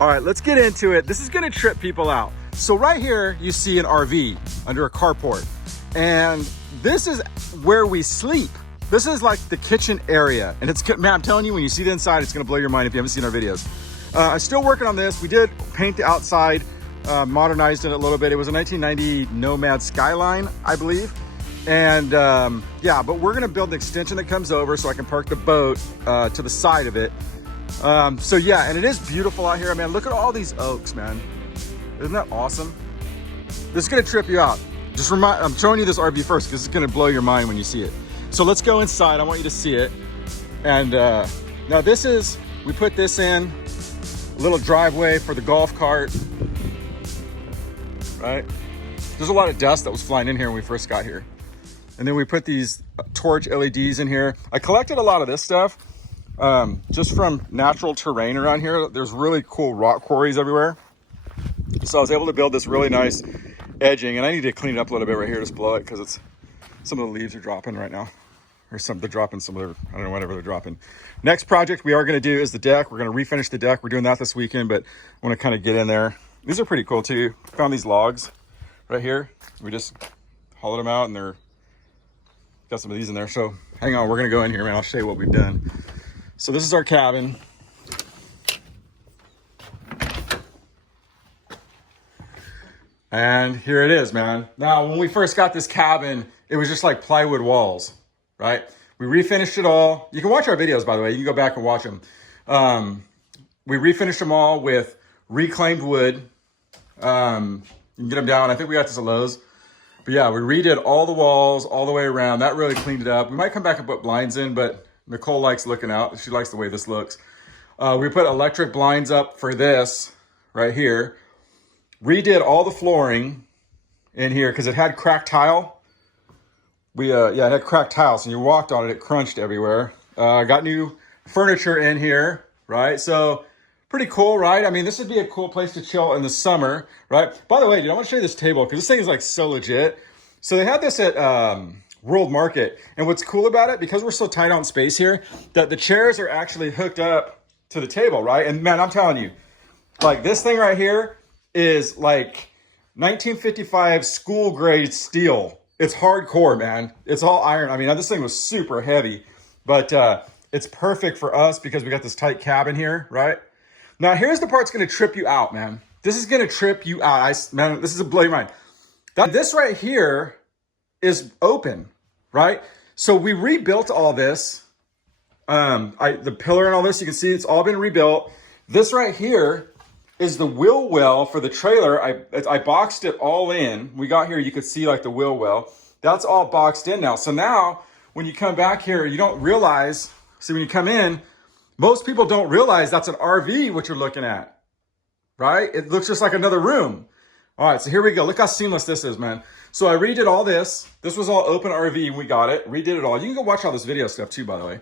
All right, let's get into it. This is gonna trip people out. So right here, you see an RV under a carport. And this is where we sleep. This is like the kitchen area. And it's, man, I'm telling you, when you see the inside, it's gonna blow your mind if you haven't seen our videos. I'm still working on this. We did paint the outside, modernized it a little bit. It was a 1990 Nomad Skyline, I believe. And yeah, but we're gonna build an extension that comes over so I can park the boat to the side of it. So yeah, and it is beautiful out here. Man, look at all these oaks, man. Isn't that awesome? This is gonna trip you out. I'm showing you this RV first because it's gonna blow your mind when you see it. So let's go inside. I want you to see it. And now this is, we put this in, a little driveway for the golf cart, right? There's a lot of dust that was flying in here when we first got here. And then we put these torch LEDs in here. I collected a lot of this stuff just from natural terrain around here. There's really cool rock quarries everywhere. So I was able to build this really nice edging, and I need to clean it up a little bit right here, just blow it, because some of the leaves are dropping right now. Or they're dropping some of their, I don't know, whatever they're dropping. Next project we are gonna do is the deck. We're gonna refinish the deck. We're doing that this weekend, but I wanna kind of get in there. These are pretty cool too. Found these logs right here. We just hollowed them out, and they're got some of these in there. So hang on, we're gonna go in here, man. I'll show you what we've done. So this is our cabin. And here it is, man. Now, when we first got this cabin, it was just like plywood walls, right? We refinished it all. You can watch our videos, by the way. You can go back and watch them. We refinished them all with reclaimed wood. You can get them down. I think we got this at Lowe's. But yeah, we redid all the walls all the way around. That really cleaned it up. We might come back and put blinds in, but Nicole likes looking out. She likes the way this looks. We put electric blinds up for this right here. Redid all the flooring in here because it had cracked tile. Yeah, it had cracked tile. So when you walked on it, it crunched everywhere. Got new furniture in here, right? So pretty cool, right? I mean, this would be a cool place to chill in the summer, right? By the way, dude, I want to show you this table because this thing is like so legit. So they had this at World Market. And what's cool about it, because we're so tight on space here, that the chairs are actually hooked up to the table, right? And man, I'm telling you, like this thing right here is like 1955 school grade steel. It's hardcore, man. It's all iron. I mean, this thing was super heavy, but it's perfect for us because we got this tight cabin here, right? Now, here's the part that's going to trip you out, man. This is going to trip you out. Man, this is a blow your mind. This right here is open, right? So we rebuilt all this. The pillar and all this, you can see it's all been rebuilt. This right here is the wheel well for the trailer. I boxed it all in. We got here, you could see like the wheel well. That's all boxed in now. So now when you come back here, you don't realize, see when you come in, most people don't realize that's an RV, what you're looking at, right? It looks just like another room. All right, so here we go. Look how seamless this is, man. So I redid all this. This was all open RV. We got it, redid it all. You can go watch all this video stuff too, by the way.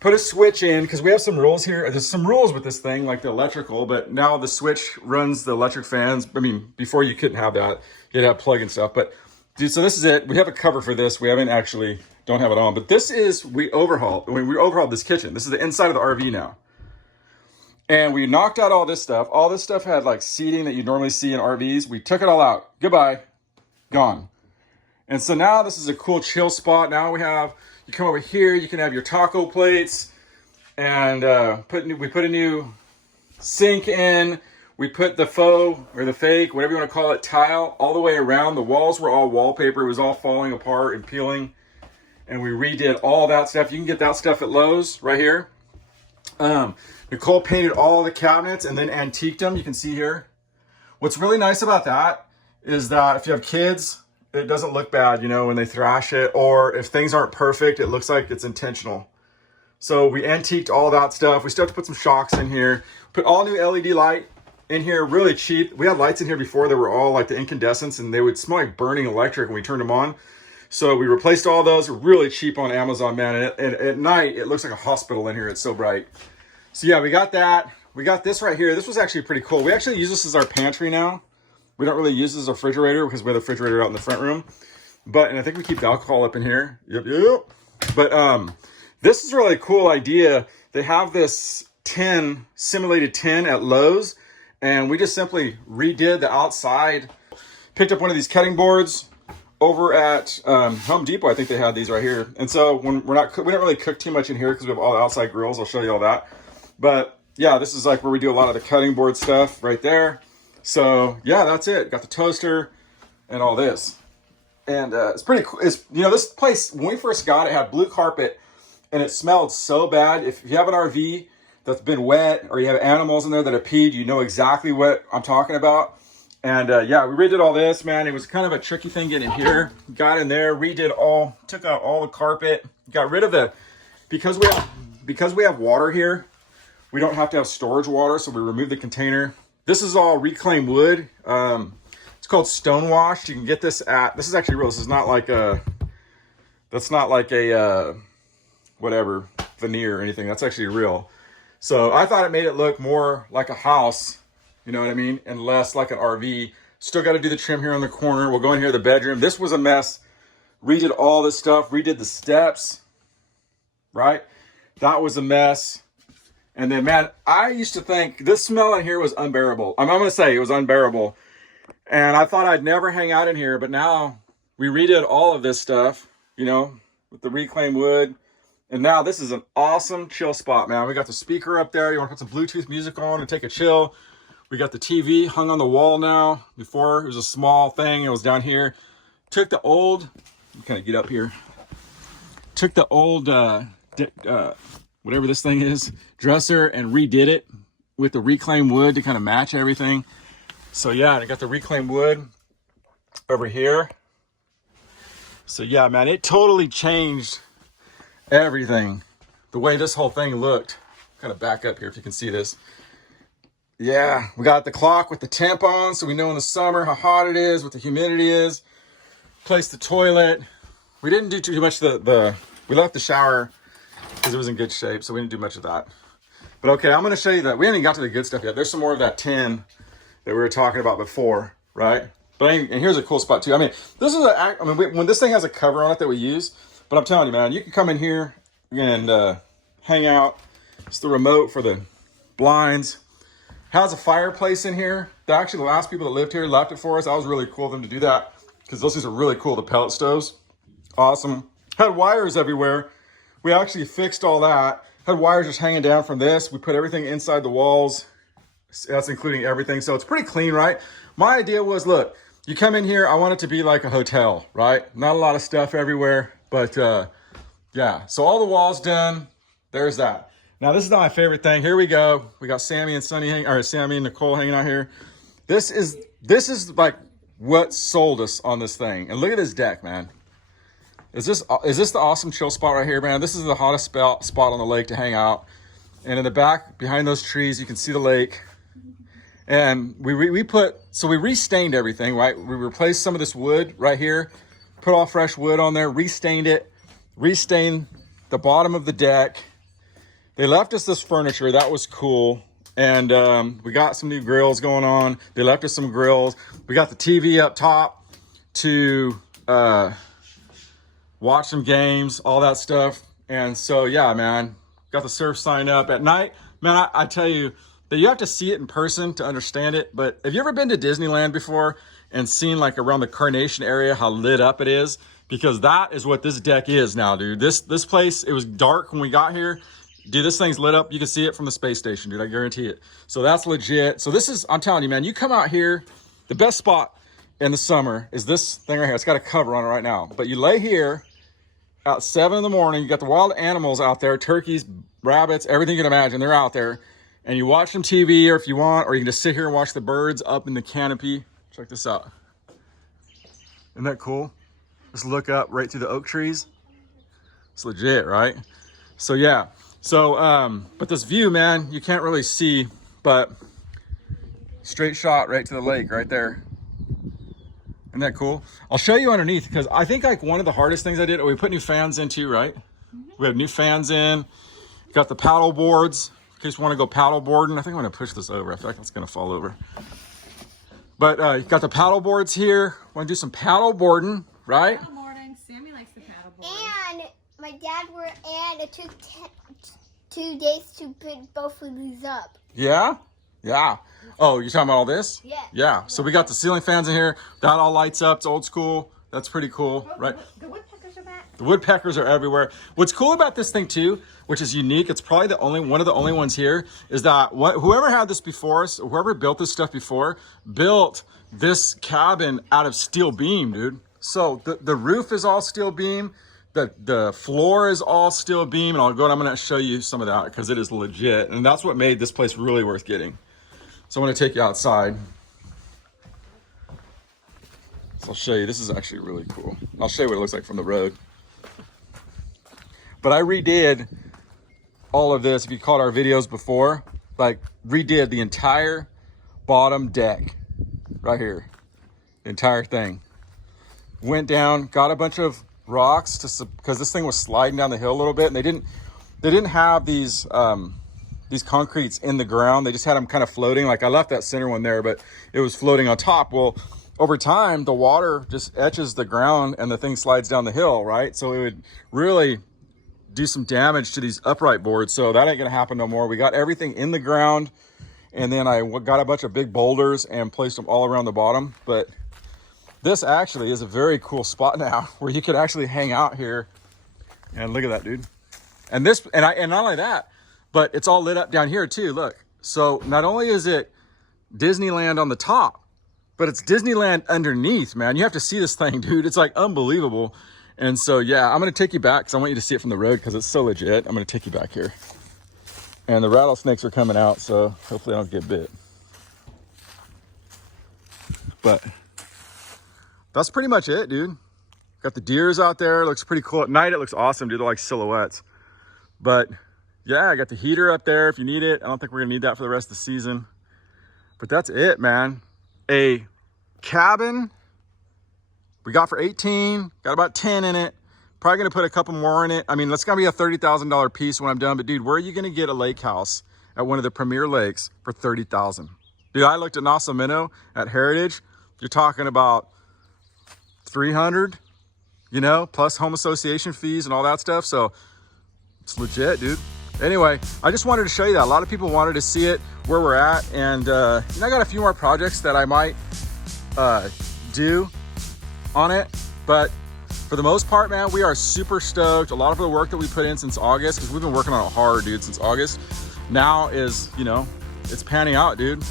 Put a switch in because we have some rules here. There's some rules with this thing, like the electrical, but now the switch runs the electric fans. I mean, before you couldn't have that. You'd have plug and stuff. But dude, so this is it. We have a cover for this. We haven't actually, don't have it on, but this is, we overhauled this kitchen. This is the inside of the RV now. And we knocked out all this stuff. All this stuff had like seating that you normally see in RVs. We took it all out. Goodbye. Gone. And so now this is a cool chill spot. Now you come over here, you can have your taco plates, and we put a new sink in. We put the faux or the fake, whatever you want to call it, tile all the way around. The walls were all wallpaper. It was all falling apart and peeling. And we redid all that stuff. You can get that stuff at Lowe's right here. Nicole painted all the cabinets and then antiqued them. You can see here. What's really nice about that is that if you have kids, it doesn't look bad, you know, when they thrash it, or if things aren't perfect, it looks like it's intentional. So we antiqued all that stuff. We still have to put some shocks in here. Put all new LED light in here, really cheap. We had lights in here before that were all like the incandescents, and they would smell like burning electric when we turned them on. So we replaced all those. We're really cheap on Amazon, man. And at night, it looks like a hospital in here. It's so bright. So yeah, we got that. We got this right here. This was actually pretty cool. We actually use this as our pantry now. We don't really use this as a refrigerator because we have the refrigerator out in the front room. And I think we keep the alcohol up in here. Yep. But this is a really cool idea. They have this tin, simulated tin at Lowe's, and we just simply redid the outside. Picked up one of these cutting boards over at Home Depot. I think they had these right here. And so when we don't really cook too much in here because we have all the outside grills. I'll show you all that. But yeah, this is like where we do a lot of the cutting board stuff right there. So yeah, that's it. Got the toaster and all this. And it's pretty cool. It's, you know, this place, when we first got it, had blue carpet and it smelled so bad. If you have an RV that's been wet or you have animals in there that have peed, you know exactly what I'm talking about. And yeah, we redid all this, man. It was kind of a tricky thing getting in here. Got in there, took out all the carpet, got rid of because we have water here, we don't have to have storage water, so we removed the container. This is all reclaimed wood. It's called Stonewashed. You can get this this is actually real. This is not like that's not like a, whatever, veneer or anything. That's actually real. So I thought it made it look more like a house, you know what I mean? And less like an RV. Still got to do the trim here on the corner. We'll go in here, the bedroom. This was a mess. Redid all this stuff. Redid the steps, right? That was a mess. And then, man, I used to think this smell in here was unbearable. I'm going to say it was unbearable. And I thought I'd never hang out in here. But now we redid all of this stuff, you know, with the reclaimed wood. And now this is an awesome chill spot, man. We got the speaker up there. You want to put some Bluetooth music on and take a chill. We got the TV hung on the wall now. Before, it was a small thing. It was down here. Took the old, kind of get up here. Took the old, whatever this thing is, dresser, and redid it with the reclaimed wood to kind of match everything. So yeah, I got the reclaimed wood over here. So yeah, man, it totally changed everything. The way this whole thing looked. Kind of back up here if you can see this. Yeah, we got the clock with the temp on, so we know in the summer how hot it is, what the humidity is. Placed the toilet. We didn't do too much we left the shower because it was in good shape, so we didn't do much of that. But okay, I'm going to show you that. We haven't even got to the good stuff yet. There's some more of that tin that we were talking about before, right? But and here's a cool spot too. I mean, this is when this thing has a cover on it that we use. But I'm telling you, man, you can come in here and hang out. It's the remote for the blinds. Has a fireplace in here. Actually, the last people that lived here left it for us. That was really cool of them to do that because those things are really cool. The pellet stoves, awesome. Had wires everywhere. We actually fixed all that. Had wires just hanging down from this. We put everything inside the walls. That's including everything. So it's pretty clean, right? My idea was, look, you come in here, I want it to be like a hotel, right? Not a lot of stuff everywhere, but yeah. So all the walls done. There's that. Now this is not my favorite thing. Here we go. We got Sammy and Sammy and Nicole hanging out here. This is like what sold us on this thing. And look at this deck, man. Is this the awesome chill spot right here, man? This is the hottest spot on the lake to hang out. And in the back, behind those trees, you can see the lake. And we restained everything, right? We replaced some of this wood right here, put all fresh wood on there, restained it, restained the bottom of the deck. They left us this furniture. That was cool. And we got some new grills going on. They left us some grills. We got the TV up top to watch some games, all that stuff. And so, yeah, man, got the surf sign up at night. Man, I tell you that you have to see it in person to understand it. But have you ever been to Disneyland before and seen like around the Carnation area how lit up it is? Because that is what this deck is now, dude. This place, it was dark when we got here. Dude, this thing's lit up. You can see it from the space station, dude. I guarantee it. So that's legit. So this is, I'm telling you, man, you come out here, the best spot in the summer is this thing right here. It's got a cover on it right now. But you lay here at 7 in the morning. You got the wild animals out there, turkeys, rabbits, everything you can imagine. They're out there. And you watch some TV or if you want, or you can just sit here and watch the birds up in the canopy. Check this out. Isn't that cool? Just look up right through the oak trees. It's legit, right? So yeah. So, but this view, man, you can't really see, but straight shot right to the lake right there. Isn't that cool? I'll show you underneath because I think like one of the hardest things I did, we put new fans in too, right? We have new fans in, got the paddle boards in case you want to go paddle boarding. I think I'm going to push this over. I feel like it's going to fall over. But you got the paddle boards here. Want to do some paddle boarding, right? Paddle boarding. Sammy likes the paddle board. And my dad it took 2 days to put both of these up. Yeah? Yeah. Oh, you're talking about all this? Yeah. Yeah. So we got the ceiling fans in here. That all lights up. It's old school. That's pretty cool, right? The woodpeckers are back. The woodpeckers are everywhere. What's cool about this thing too, which is unique, it's probably one of the only ones here, is that whoever had this before us, whoever built this stuff before, built this cabin out of steel beam, dude. So the roof is all steel beam. The floor is all steel beam, and I'm going to show you some of that because it is legit, and that's what made this place really worth getting. So I'm going to take you outside. So I'll show you. This is actually really cool. I'll show you what it looks like from the road. But I redid all of this. If you caught our videos before, like redid the entire bottom deck right here, the entire thing. Went down, got a bunch of rocks because this thing was sliding down the hill a little bit, and they didn't have these concretes in the ground. They just had them kind of floating. Like I left that center one there, but it was floating on top. Well, over time, the water just etches the ground and the thing slides down the hill, right? So it would really do some damage to these upright boards. So that ain't gonna happen no more. We got everything in the ground, and then I got a bunch of big boulders and placed them all around the bottom. But this actually is a very cool spot now where you could actually hang out here. And look at that, dude. And this, and not only that, but it's all lit up down here too, look. So not only is it Disneyland on the top, but it's Disneyland underneath, man. You have to see this thing, dude. It's like unbelievable. And so, yeah, I'm gonna take you back because I want you to see it from the road because it's so legit. I'm gonna take you back here. And the rattlesnakes are coming out, so hopefully I don't get bit. But that's pretty much it, dude. Got the deers out there. Looks pretty cool. At night, it looks awesome, dude. They're like silhouettes. But yeah, I got the heater up there if you need it. I don't think we're gonna need that for the rest of the season. But that's it, man. A cabin we got for 18, got about 10 in it. Probably gonna put a couple more in it. I mean, that's gonna be a $30,000 piece when I'm done. But dude, where are you gonna get a lake house at one of the premier lakes for $30,000? Dude, I looked at Nassau Minnow at Heritage. You're talking about 300, you know, plus home association fees and all that stuff. So it's legit, dude. Anyway, I just wanted to show you that. A lot of people wanted to see it, where we're at. And you know, I got a few more projects that I might do on it. But for the most part, man, we are super stoked. A lot of the work that we put in since August, because we've been working on it hard, dude, since August, now is, you know, it's panning out, dude.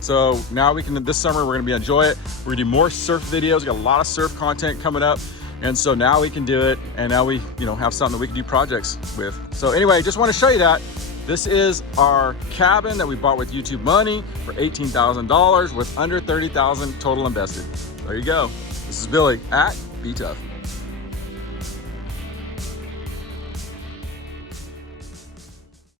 So now we can, this summer, we're gonna enjoy it. We're gonna do more surf videos. We got a lot of surf content coming up. And so now we can do it. And now we, you know, have something that we can do projects with. So anyway, just want to show you that. This is our cabin that we bought with YouTube money for $18,000 with under $30,000 total invested. There you go. This is Billy at Be Tough.